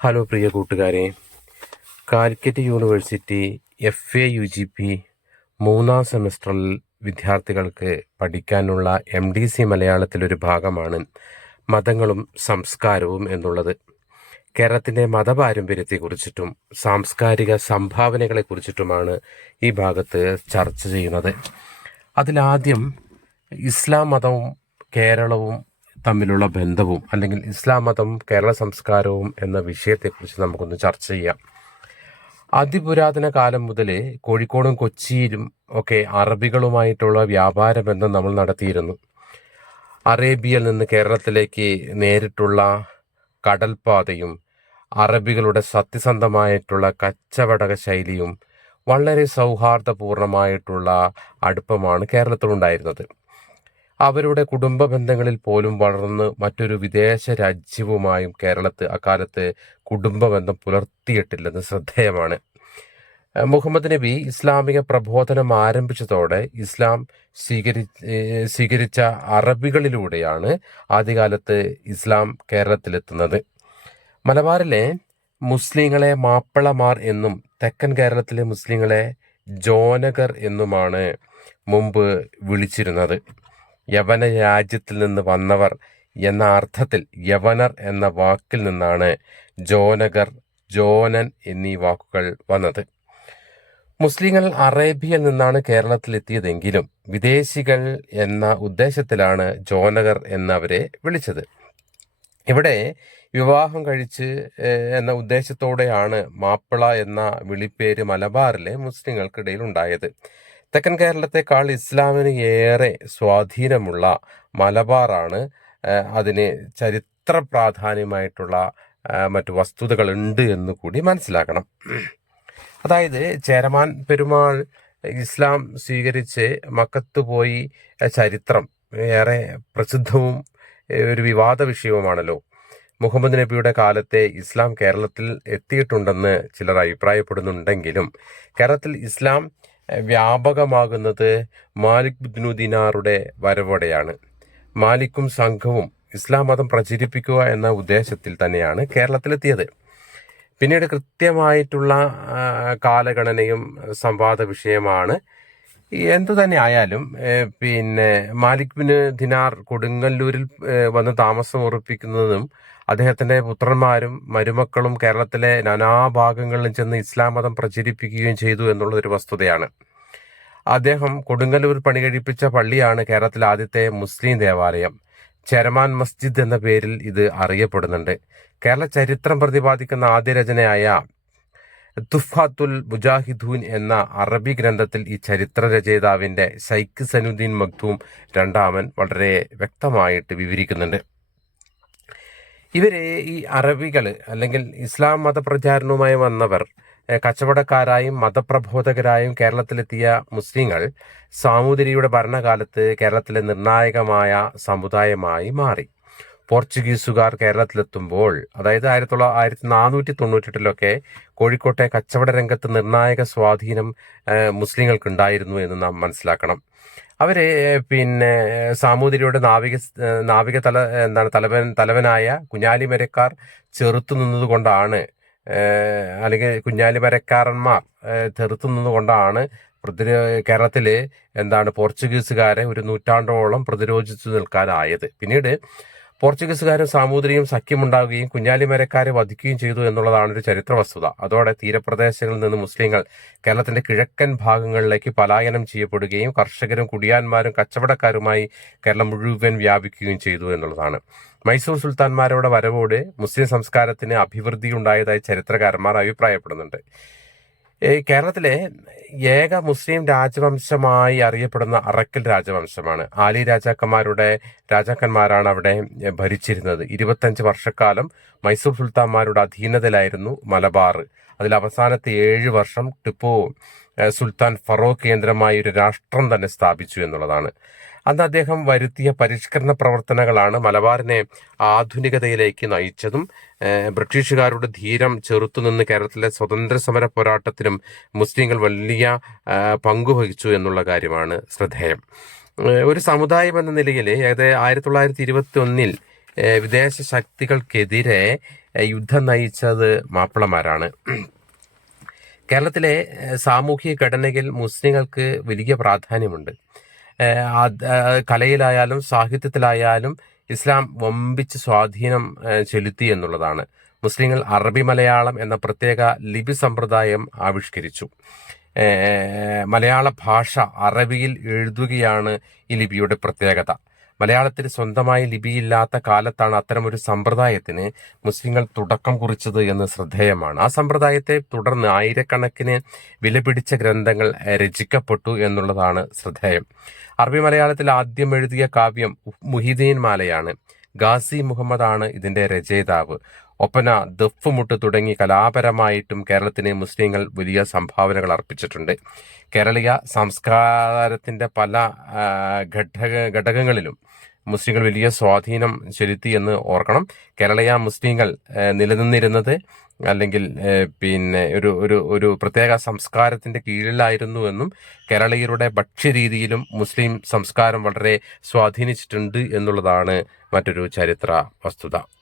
Hello പ്രിയ കൂട്ടുകാരെ, Calicut university FA UGP മൂന്നാം സെമസ്റ്ററിൽ വിദ്യാർത്ഥികൾക്ക് പഠിക്കാനുള്ള MDC മലയാളത്തിലൊരു ഭാഗമാണ് മതങ്ങളും സംസ്കാരവും എന്നുള്ളത്. കേരളത്തിൻ്റെ മതപാരമ്പര്യത്തെക്കുറിച്ചിട്ടും സാംസ്കാരിക സംഭാവനകളെക്കുറിച്ചിട്ടുമാണ് ഈ ഭാഗത്ത് ചർച്ച ചെയ്യുന്നത്. അതിലാദ്യം ഇസ്ലാം മതവും കേരളവും തമ്മിലുള്ള ബന്ധവും അല്ലെങ്കിൽ ഇസ്ലാം മതം കേരള സംസ്കാരവും എന്ന വിഷയത്തെക്കുറിച്ച് നമുക്കൊന്ന് ചർച്ച ചെയ്യാം. അതിപുരാതന കാലം മുതൽ കോഴിക്കോടും കൊച്ചിയിലും ഒക്കെ അറബികളുമായിട്ടുള്ള വ്യാപാര ബന്ധം നമ്മൾ നടത്തിയിരുന്നു. അറേബ്യയിൽ നിന്ന് കേരളത്തിലേക്ക് നേരിട്ടുള്ള കടൽപാതയും അറബികളുടെ സത്യസന്ധമായിട്ടുള്ള കച്ചവട ശൈലിയും വളരെ സൗഹാർദ്ദപൂർണമായിട്ടുള്ള അടുപ്പമാണ് കേരളത്തിലുണ്ടായിരുന്നത്. അവരുടെ കുടുംബ ബന്ധങ്ങളിൽ പോലും വളർന്ന് മറ്റൊരു വിദേശ രാജ്യവുമായും അക്കാലത്ത് കുടുംബ ബന്ധം പുലർത്തിയിട്ടില്ലെന്ന് ശ്രദ്ധേയമാണ്. മുഹമ്മദ് നബി ഇസ്ലാമിക പ്രബോധനം ആരംഭിച്ചതോടെ ഇസ്ലാം സ്വീകരിച്ച അറബികളിലൂടെയാണ് ആദ്യകാലത്ത് ഇസ്ലാം കേരളത്തിലെത്തുന്നത്. മലബാറിലെ മുസ്ലിങ്ങളെ മാപ്പിളമാർ എന്നും തെക്കൻ കേരളത്തിലെ മുസ്ലിങ്ങളെ ജോനകർ എന്നുമാണ് മുമ്പ് വിളിച്ചിരുന്നത്. യവന രാജ്യത്തിൽ നിന്ന് വന്നവർ എന്ന അർത്ഥത്തിൽ യവനർ എന്ന വാക്കിൽ നിന്നാണ് ജോനകർ, ജോനൻ എന്നീ വാക്കുകൾ വന്നത്. മുസ്ലിങ്ങൾ അറേബ്യയിൽ നിന്നാണ് കേരളത്തിലെത്തിയതെങ്കിലും വിദേശികൾ എന്ന ഉദ്ദേശത്തിലാണ് ജോനകർ എന്നവരെ വിളിച്ചത്. ഇവിടെ വിവാഹം കഴിച്ച് എന്ന ഉദ്ദേശത്തോടെയാണ് മാപ്പിള എന്ന വിളിപ്പേര് മലബാറിലെ മുസ്ലിങ്ങൾക്കിടയിൽ ഉണ്ടായത്. തെക്കൻ കേരളത്തെക്കാൾ ഇസ്ലാമിന് ഏറെ സ്വാധീനമുള്ള മലബാറാണ്. അതിന് ചരിത്ര പ്രാധാന്യമായിട്ടുള്ള മറ്റു വസ്തുതകളുണ്ട് എന്ന് കൂടി മനസ്സിലാക്കണം. അതായത് ചേരമാൻ പെരുമാൾ ഇസ്ലാം സ്വീകരിച്ച് മക്കത്ത് പോയി ചരിത്രം ഏറെ പ്രസിദ്ധവും ഒരു വിവാദ വിഷയവുമാണല്ലോ. മുഹമ്മദ് നബിയുടെ കാലത്തെ ഇസ്ലാം കേരളത്തിൽ എത്തിയിട്ടുണ്ടെന്ന് ചിലർ അഭിപ്രായപ്പെടുന്നുണ്ടെങ്കിലും കേരളത്തിൽ ഇസ്ലാം വ്യാപകമാകുന്നത് മാലിക് ബിൻ ദിനാറുടെ വരവോടെയാണ്. മാലിക്കും സംഘവും ഇസ്ലാം മതം പ്രചരിപ്പിക്കുക എന്ന ഉദ്ദേശത്തിൽ തന്നെയാണ് കേരളത്തിലെത്തിയത്. പിന്നീട് കൃത്യമായിട്ടുള്ള കാലഗണനയും സംവാദ വിഷയമാണ്. എന്തു തന്നെ ആയാലും മാലിക് ബിൻ ദിനാർ കൊടുങ്ങല്ലൂരിൽ വന്ന് താമസം ഉറപ്പിക്കുന്നതും അദ്ദേഹത്തിന്റെ പുത്രന്മാരും മരുമക്കളും കേരളത്തിലെ നാനാഭാഗങ്ങളിലും ചെന്ന് ഇസ്ലാം മതം പ്രചരിപ്പിക്കുകയും ചെയ്തു എന്നുള്ളതൊരു വസ്തുതയാണ്. അദ്ദേഹം കൊടുങ്ങല്ലൂർ പണി കഴിപ്പിച്ച പള്ളിയാണ് കേരളത്തിലെ ആദ്യത്തെ മുസ്ലിം ദേവാലയം. ചെരമാൻ മസ്ജിദ് എന്ന പേരിൽ ഇത് അറിയപ്പെടുന്നുണ്ട്. കേരള ചരിത്രം പ്രതിപാദിക്കുന്ന ആദ്യ രചനയായ തുഫാത്തുൽ മുജാഹിദൂൻ എന്ന അറബി ഗ്രന്ഥത്തിൽ ഈ ചരിത്ര രചയിതാവിന്റെ ശൈഖ് സനുദ്ദീൻ മഖ്ദൂം രണ്ടാമൻ വളരെ വ്യക്തമായിട്ട് വിവരിക്കുന്നുണ്ട്. ഇവരെ ഈ അറബികൾ അല്ലെങ്കിൽ ഇസ്ലാം മതപ്രചാരണവുമായി വന്നവർ കച്ചവടക്കാരായും മതപ്രബോധകരായും കേരളത്തിലെത്തിയ മുസ്ലിങ്ങൾ സാമൂതിരിയുടെ ഭരണകാലത്ത് കേരളത്തിലെ നിർണായകമായ സമുദായമായി മാറി. പോർച്ചുഗീസുകാർ കേരളത്തിലെത്തുമ്പോൾ, അതായത് 1498 കോഴിക്കോട്ടെ കച്ചവട രംഗത്ത് നിർണായക സ്വാധീനം മുസ്ലിങ്ങൾക്കുണ്ടായിരുന്നു എന്ന് നാം മനസ്സിലാക്കണം. അവര് സാമൂതിരിയുടെ നാവിക തലവനായ കുഞ്ഞാലിമരക്കാർ ചെറുത്തു നിന്നതുകൊണ്ടാണ്, അല്ലെങ്കിൽ കുഞ്ഞാലിമരക്കാരന്മാർ ചെറുത്തു നിന്നുകൊണ്ടാണ് കേരളത്തില് പോർച്ചുഗീസുകാരെ ഒരു നൂറ്റാണ്ടോളം പ്രതിരോധിച്ചു നിൽക്കാനായത്. പിന്നീട് പോർച്ചുഗീസുകാരും സാമൂതിരിയും സഖ്യമുണ്ടാവുകയും കുഞ്ഞാലിമരക്കാരെ വധിക്കുകയും ചെയ്തു എന്നുള്ളതാണ് ഒരു ചരിത്ര വസ്തുത. അതോടെ തീരപ്രദേശങ്ങളിൽ നിന്ന് മുസ്ലിങ്ങൾ കേരളത്തിന്റെ കിഴക്കൻ ഭാഗങ്ങളിലേക്ക് പലായനം ചെയ്യപ്പെടുകയും കർഷകരും കുടിയാന്മാരും കച്ചവടക്കാരുമായി കേരളം മുഴുവൻ വ്യാപിക്കുകയും ചെയ്തു എന്നുള്ളതാണ്. മൈസൂർ സുൽത്താൻമാരുടെ വരവോടെ മുസ്ലിം സംസ്കാരത്തിന് അഭിവൃദ്ധി ഉണ്ടായതായി ചരിത്രകാരന്മാർ അഭിപ്രായപ്പെടുന്നുണ്ട്. കേരളത്തിലെ ഏക മുസ്ലിം രാജവംശമായി അറിയപ്പെടുന്ന അറക്കൽ രാജവംശമാണ്. ആലി രാജാക്കന്മാരാണ് അവിടെ ഭരിച്ചിരുന്നത്. 25 വർഷക്കാലം മൈസൂർ സുൽത്താൻമാരുടെ അധീനതയിലായിരുന്നു മലബാർ. അതിൽ അവസാനത്തെ 7 വർഷം ടിപ്പു സുൽത്താൻ ഫറോക്ക് കേന്ദ്രമായി ഒരു രാഷ്ട്രം തന്നെ സ്ഥാപിച്ചു എന്നുള്ളതാണ്. അന്ന് അദ്ദേഹം വരുത്തിയ പരിഷ്കരണ പ്രവർത്തനങ്ങളാണ് മലബാറിനെ ആധുനികതയിലേക്ക് നയിച്ചതും ബ്രിട്ടീഷുകാരുടെ ധീരം ചെറുത്തുനിന്ന് കേരളത്തിലെ സ്വതന്ത്ര സമര പോരാട്ടത്തിലും മുസ്ലിങ്ങൾ വലിയ പങ്കുവഹിച്ചു എന്നുള്ള കാര്യമാണ് ശ്രദ്ധേയം. ഒരു സമുദായം എന്ന നിലയിൽ 1921 വിദേശ ശക്തികൾക്കെതിരെ യുദ്ധം നയിച്ചത് മാപ്പിളമാരാണ്. കേരളത്തിലെ സാമൂഹിക ഘടനയിൽ മുസ്ലിങ്ങൾക്ക് വലിയ പ്രാധാന്യമുണ്ട്. കലയിലായാലും സാഹിത്യത്തിലായാലും ഇസ്ലാം വമ്പിച്ച് സ്വാധീനം ചെലുത്തി എന്നുള്ളതാണ്. മുസ്ലിങ്ങൾ അറബി മലയാളം എന്ന പ്രത്യേക ലിപി സമ്പ്രദായം ആവിഷ്കരിച്ചു. മലയാള ഭാഷ അറബിയിൽ എഴുതുകയാണ് ഈ ലിപിയുടെ പ്രത്യേകത. മലയാളത്തിൽ സ്വന്തമായി ലിപിയില്ലാത്ത കാലത്താണ് അത്തരമൊരു സമ്പ്രദായത്തിന് മുസ്ലിങ്ങൾ തുടക്കം കുറിച്ചത് എന്ന് ശ്രദ്ധേയമാണ്. ആ സമ്പ്രദായത്തെ തുടർന്ന് ആയിരക്കണക്കിന് വിലപിടിച്ച ഗ്രന്ഥങ്ങൾ രചിക്കപ്പെട്ടു എന്നുള്ളതാണ് ശ്രദ്ധേയം. അറബി മലയാളത്തിൽ ആദ്യം എഴുതിയ കാവ്യം മുഹിദ്ദീൻ മാലയാണ്. ഗാസി മുഹമ്മദാണ് ഇതിന്റെ രചയിതാവ്. ഒപ്പന, ദഫ്മുട്ട് തുടങ്ങി കലാപരമായിട്ടും കേരളത്തിന് മുസ്ലിങ്ങൾ വലിയ സംഭാവനകൾ അർപ്പിച്ചിട്ടുണ്ട്. കേരളീയ സംസ്കാരത്തിന്റെ പല ഘടകങ്ങളിലും മുസ്ലിങ്ങൾ വലിയ സ്വാധീനം ചെലുത്തി എന്ന് ഓർക്കണം. കേരളീയ മുസ്ലിങ്ങൾ നിലനിന്നിരുന്നത് അല്ലെങ്കിൽ ഒരു ഒരു ഒരു പ്രത്യേക സംസ്കാരത്തിന്റെ കീഴിലായിരുന്നു എന്നും കേരളീയരുടെ ഭക്ഷ്യരീതിയിലും മുസ്ലിം സംസ്കാരം വളരെ സ്വാധീനിച്ചിട്ടുണ്ട് എന്നുള്ളതാണ് മറ്റൊരു ചരിത്ര വസ്തുത.